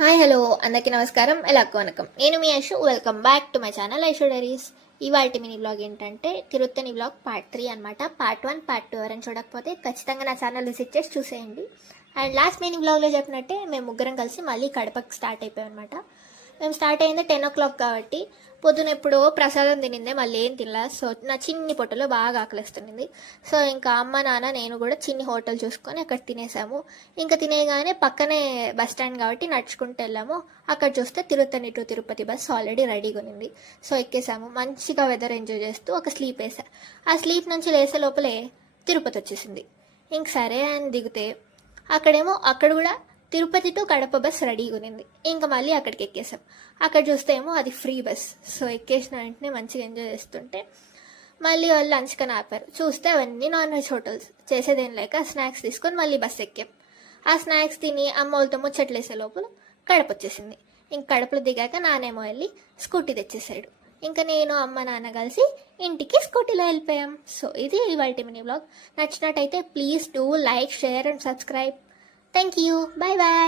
Hi hello అందరికీ నమస్కారం. ఎలాగో వనకం. నేను మీ Aishu. Welcome back to my channel Aishu diaries. ఇవాల్టి మినీ బ్లాగ్ ఏంటంటే తిరుత్తని బ్లాగ్ పార్ట్ 3 అనమాట. పార్ట్ 1 పార్ట్ 2 ఎవరైనా చూడకపోతే ఖచ్చితంగా నా ఛానల్ విజిట్ చేసి చూసేయండి. అండ్ లాస్ట్ మినీ బ్లాగ్లో చెప్పినట్టే మేము ముగ్గురం కలిసి మళ్ళీ కడపకి స్టార్ట్ అయిపోయాం అనమాట. మేము స్టార్ట్ అయింది 10 o'clock కాబట్టి పొద్దున ఎప్పుడో ప్రసాదం తినిందే, మళ్ళీ ఏం తినలా. సో నా చిన్ని పొట్టలో బాగా ఆకలిస్తుంది. సో ఇంకా అమ్మ నాన్న నేను కూడా చిన్ని హోటల్ చూసుకొని అక్కడ తినేసాము. ఇంకా తినేగానే పక్కనే బస్ స్టాండ్ కాబట్టి నడుచుకుంటూ వెళ్ళాము. అక్కడ చూస్తే Tiruttani to Tirupati bus already రెడీగా ఉంది. సో ఎక్కేసాము. మంచిగా వెదర్ ఎంజాయ్ చేస్తూ ఒక స్లీప్ వేసా. ఆ స్లీప్ నుంచి లేసే లోపలే తిరుపతి వచ్చేసింది. ఇంక సరే అని దిగితే అక్కడ కూడా తిరుపతి టు కడప బస్ రెడీగా ఉంది. ఇంకా మళ్ళీ అక్కడికి ఎక్కేసాం. అక్కడ చూస్తే అది ఫ్రీ బస్. సో ఎక్కేసిన వెంటనే మంచిగా ఎంజాయ్ చేస్తుంటే మళ్ళీ వాళ్ళు లంచ్ కని ఆపారు. చూస్తే అవన్నీ నాన్ వెజ్ హోటల్స్. చేసేదేం లేక స్నాక్స్ తీసుకొని మళ్ళీ బస్ ఎక్కాం. ఆ స్నాక్స్ తిని అమ్మ వాళ్ళతో ముచ్చట్లేసే లోపల కడప వచ్చేసింది. ఇంక కడపలో దిగాక నానేమో వెళ్ళి స్కూటీ తెచ్చేసాడు. ఇంకా నేను అమ్మ నాన్న కలిసి ఇంటికి స్కూటీలో వెళ్ళిపోయాం. సో ఇది ఇవాల్టి మినీ బ్లాగ్. నచ్చినట్టయితే please do like, share and subscribe. Thank you. Bye bye.